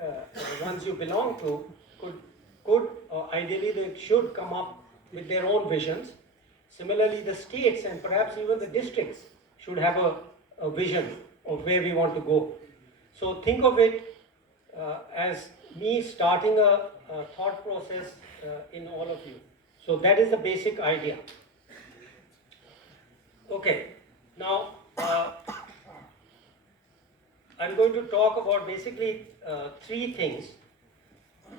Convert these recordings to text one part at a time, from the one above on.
the ones you belong to could ideally they should come up with their own visions. Similarly, the states and perhaps even the districts should have a vision of where we want to go. So think of it as me starting a thought process in all of you. So that is the basic idea. Okay, now I'm going to talk about basically three things.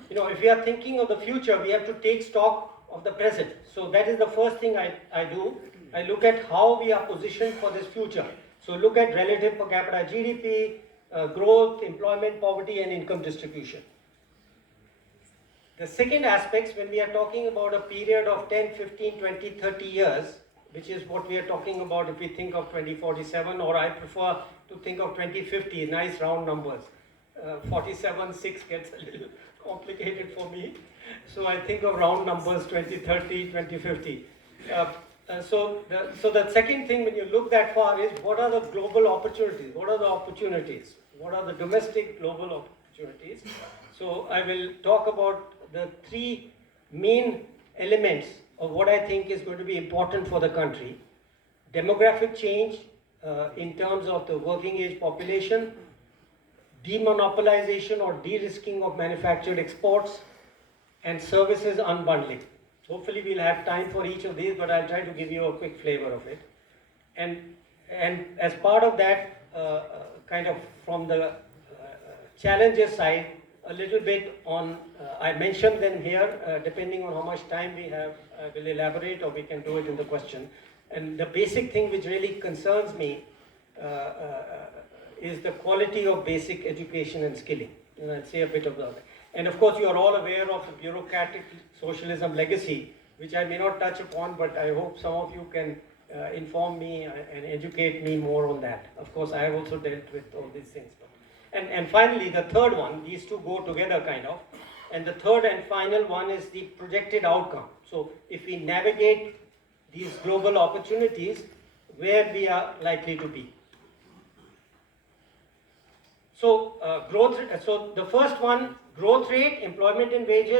You know, if we are thinking of the future, we have to take stock of the present. So that is the first thing I do. I look at how we are positioned for this future. So look at relative per capita GDP, growth, employment, poverty, and income distribution. The second aspect, when we are talking about a period of 10, 15, 20, 30 years, which is what we are talking about if we think of 2047, or I prefer to think of 2050, nice round numbers. 47, 6 gets a little complicated for me. So I think of round numbers, 2030, 2050. So the second thing when you look that far is what are the global opportunities? What are the opportunities? What are the domestic global opportunities? So I will talk about the three main elements of what I think is going to be important for the country. Demographic change in terms of the working age population, demonopolization or de-risking of manufactured exports, and services unbundling. Hopefully we'll have time for each of these, but I'll try to give you a quick flavor of it. And as part of that, kind of from the challenges side, a little bit on, I mentioned them here, depending on how much time we have, I will elaborate or we can do it in the question. And the basic thing which really concerns me is the quality of basic education and skilling. And I'll say a bit of that. And of course, you are all aware of the bureaucratic socialism legacy, which I may not touch upon, but I hope some of you can inform me and educate me more on that. Of course, I have also dealt with all these things. And finally, the third one, these two go together kind of. And the third and final one is the projected outcome. So if we navigate these global opportunities, where we are likely to be. So growth. So the first one, growth rate, employment and wages.